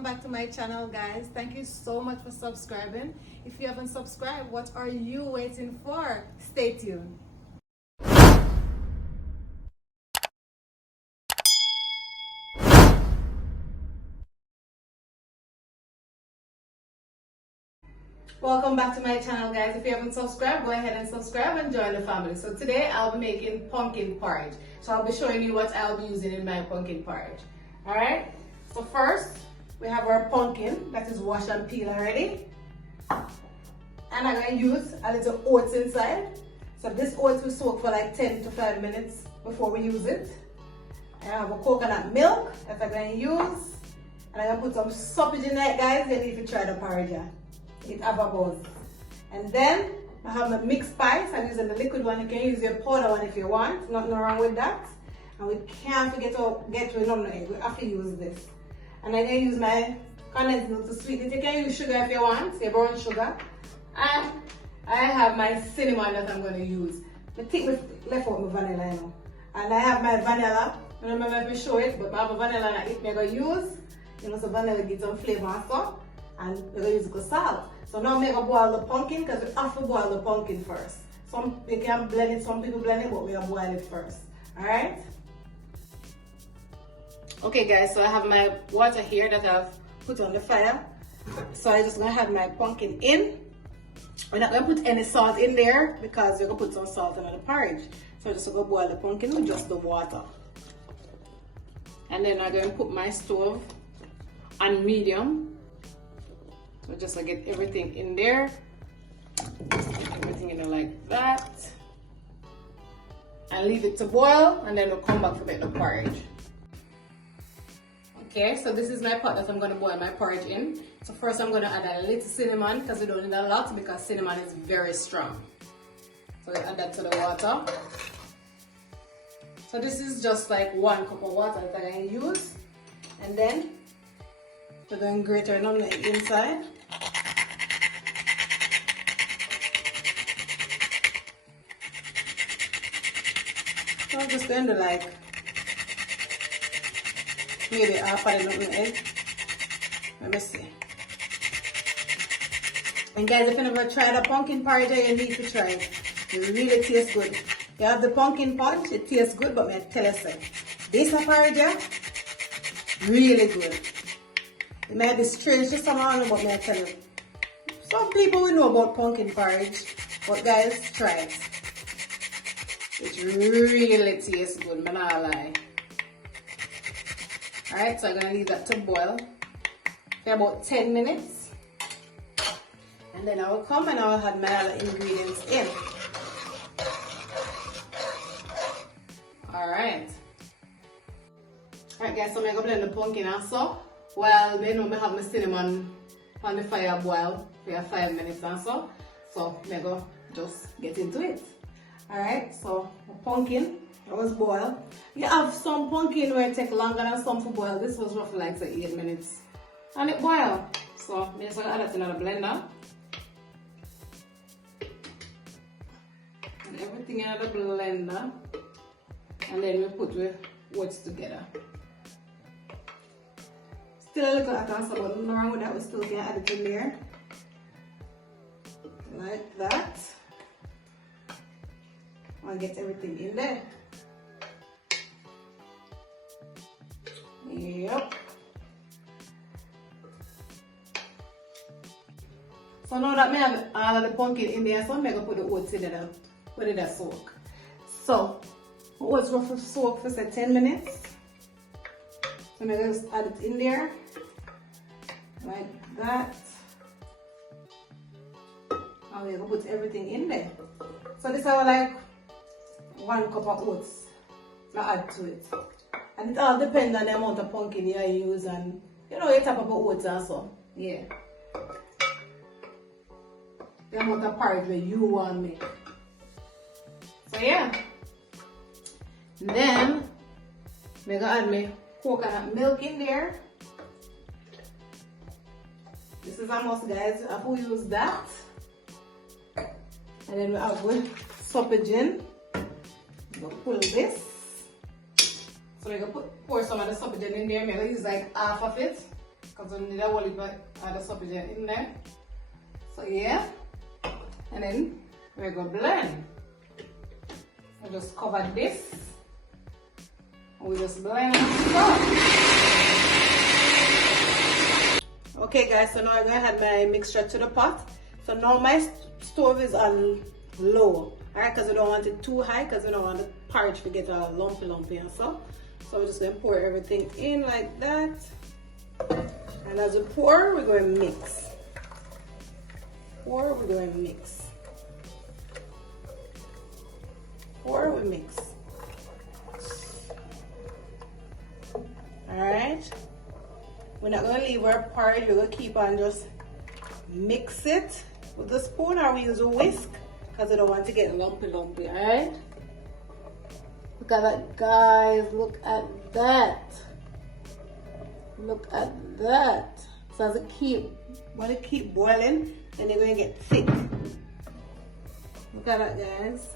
welcome back to my channel, guys. Thank you so much for subscribing. If you haven't subscribed, what are you waiting for? Stay tuned. Welcome back to my channel, guys. If you haven't subscribed, go ahead and subscribe and join the family. So today I'll be making pumpkin porridge. So I'll be showing you what I'll be using in my pumpkin porridge. Alright, so first we have our pumpkin that is washed and peeled already. And I'm going to use a little oats inside. So this oats will soak for like 10 to 5 minutes before we use it. I have a coconut milk that I'm going to use. And I'm going to put some Supligen in it, guys. You need to try the porridge. It have a buzz. And then I have my mixed spice. I'm using the liquid one. You can use your powder one if you want. Nothing wrong with that. And we can't forget to get to nutmeg. We have to use this. And I'm going to use my condensed milk to sweeten it. You can use sugar if you want, your brown sugar. And I have my cinnamon that I'm going to use. I think we left out my vanilla, you know. And I have my vanilla. I don't remember if I show it, but I have a vanilla that I'm going to use. You know, so vanilla gives some flavor and stuff. And we're going to use the salt. So now I'm going to boil the pumpkin because we have to boil the pumpkin first. Some you can blend it, some people blend it, but we're going to boil it first. Alright? Okay guys, so I have my water here that I've put on the fire. So I'm just going to have my pumpkin in. We're not going to put any salt in there because we're going to put some salt in the porridge. So I'm just going to boil the pumpkin with just the water. And then I'm going to put my stove on medium. So just to get everything in there. Everything in there like that. And leave it to boil, and then we'll come back to make the porridge. Okay, so this is my pot that I'm going to boil my porridge in. So first I'm going to add a little cinnamon because we don't need a lot because cinnamon is very strong. So we add that to the water. So this is just like 1 cup of water that I'm going to use. And then we're going to grate our nutmeg inside. So I'm just going to like maybe half of the nutmeg. Let me see. And guys, if you never tried a pumpkin porridge, you need to try it. It really tastes good. You have the pumpkin punch, it tastes good, but I tell you something. This porridge, really good. It might be strange to someone, but I tell you. Some people will know about pumpkin porridge, but guys, try it. It really tastes good, I'm not lie. Alright, so I'm going to leave that to boil for about 10 minutes. And then I will come and I will add my other ingredients in. Alright. Alright guys, so I'm going to blend the pumpkin also. Well, you know I have my cinnamon on the fire boil for 5 minutes or so. So I'm going to just get into it. Alright, so the pumpkin was boiled. You have some pumpkin where it takes longer than some to boil. This was roughly like 8 minutes. And it boiled. So I'm just going to add it in a blender. And everything in the blender. And then we put the oats together. Still a little atas, but nothing wrong with that. We still can add it in there. Like that. I'll get everything in there. Yep. So now that I have all of the pumpkin in there, so I'm going to put the oats in there. Put it that soak. So, the oats roughly soak for say 10 minutes. So I'm going to just add it in there. Like that. And we're going to put everything in there. So this is like 1 cup of oats to add to it. And it all depends on the amount of pumpkin you use and you know you top up oats also. Yeah. The amount of porridge that you want to make. So yeah. Then I'm gonna add my coconut milk in there. This is a must, guys. I will use that. And then we have with Supligen. I'm gonna pull this. So we're gonna pour some of the Supligen in there. I'm gonna use like half of it. because we need a whole heap of the Supligen in there. So yeah, and then we're going to blend. We just cover this. We just blend and stop. Okay guys, so now I'm going to add my mixture to the pot. So now my stove is on low. Alright, because we don't want it too high because we don't want the porridge to get a lumpy and stuff. So we're just going to pour everything in like that. And as we pour, we're going to mix. Pour, we're going to mix. Pour, we mix. Alright. We're not going to leave our porridge. We're going to keep on just mix it with the spoon, or we use a whisk because we don't want to get lumpy. Alright. Look at that, guys. Look at that. Look at that. So as it keep boiling, then they're going to get thick. Look at that, guys.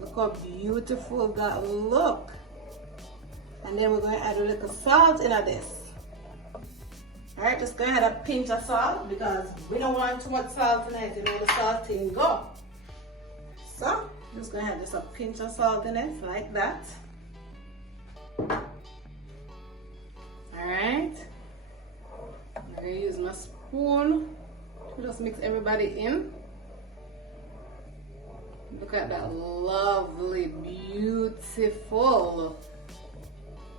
Look how beautiful that look. And then we're going to add a little salt into this. Alright, just go ahead and pinch of salt because we don't want too much salt in it. You know, the salt thing go. So, just going to add just a pinch of salt in it, like that. Alright. I'm going to use my spoon to just mix everybody in. Look at that lovely, beautiful.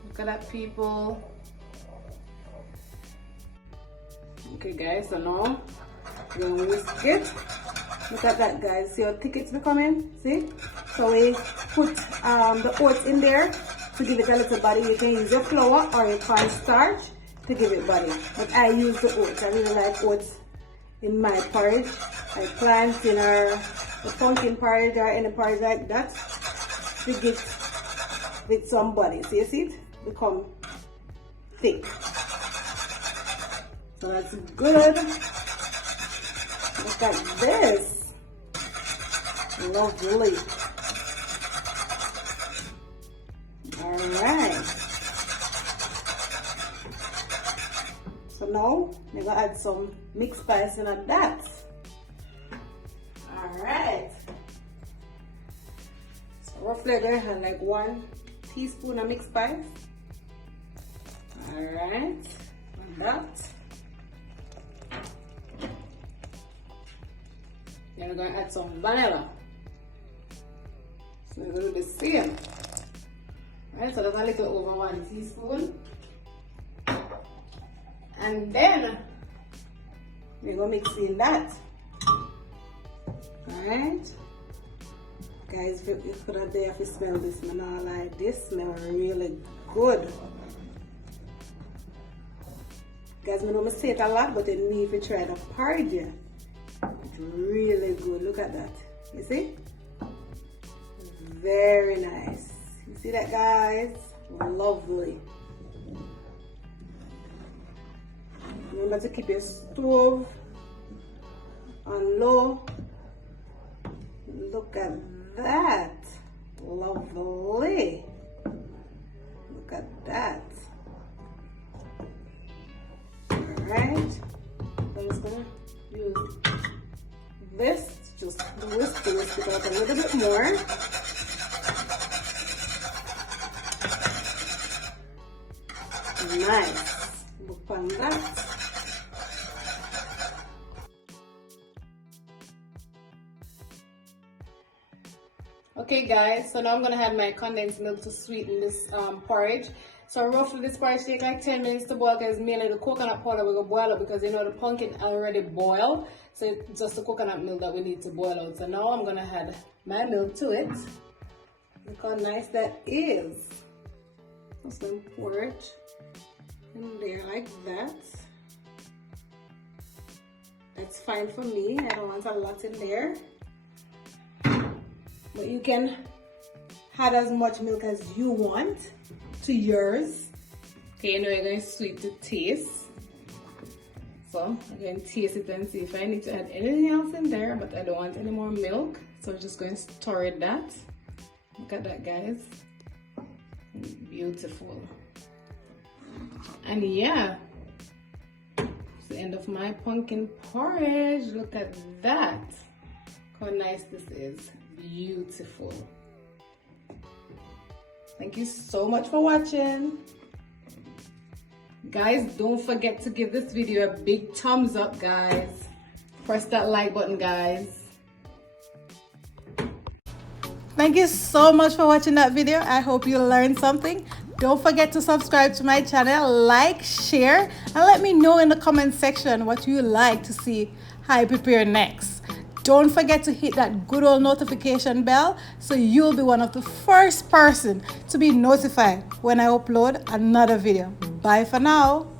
Look at that, people. Okay guys, so now we're going to whisk it. Look at that, guys. See how thick it's becoming? See? So we put the oats in there to give it a little body. You can use your flour or your cornstarch to give it body. But I use the oats. I really like oats in my porridge. I plant in the pumpkin porridge or any porridge like that to give with some body. So you see it? Become thick. So that's good. Look at this. Lovely. Alright. So now we're gonna add some mixed spice in that. Alright. So roughly there have like 1 teaspoon of mixed spice. Alright. And that. Then we're going to add some vanilla. So we're going to do the same. Alright, so that's a little over 1 teaspoon. And then we're going to mix in that. Alright. Guys, if you could have there if you smell this, man, I like this smell really good. Guys, I know I say it a lot, but then me if you try the porridge, it's really good. Look at that. You see? Very nice. You see that, guys? Lovely. Remember to keep your stove on low. Look at that. Lovely. Look at that. Alright. I'm just gonna use this, just whisk it out a little bit more. Nice. Look on that. Okay guys, so now I'm gonna add my condensed milk to sweeten this porridge. So roughly this porridge takes like 10 minutes to boil because mainly the coconut powder we're gonna boil up because you know the pumpkin already boiled. So it's just the coconut milk that we need to boil out. So now I'm gonna add my milk to it. Look how nice that is. Just gonna pour it in there like that. That's fine for me. I don't want a lot in there. But you can add as much milk as you want to yours. Okay, you know you're going to sweet to taste. So I'm going to taste it and see if I need to add anything else in there, but I don't want any more milk. So I'm just going to stir it that. Look at that, guys. Beautiful. And yeah, it's the end of my pumpkin porridge. Look at that. How nice this is. Beautiful. Thank you so much for watching. Guys, don't forget to give this video a big thumbs up, guys. Press that like button, guys. Thank you so much for watching that video. I hope you learned something. Don't forget to subscribe to my channel, like, share, and let me know in the comment section what you like to see I prepare next. Don't forget to hit that good old notification bell so you'll be one of the first person to be notified when I upload another video. Bye for now.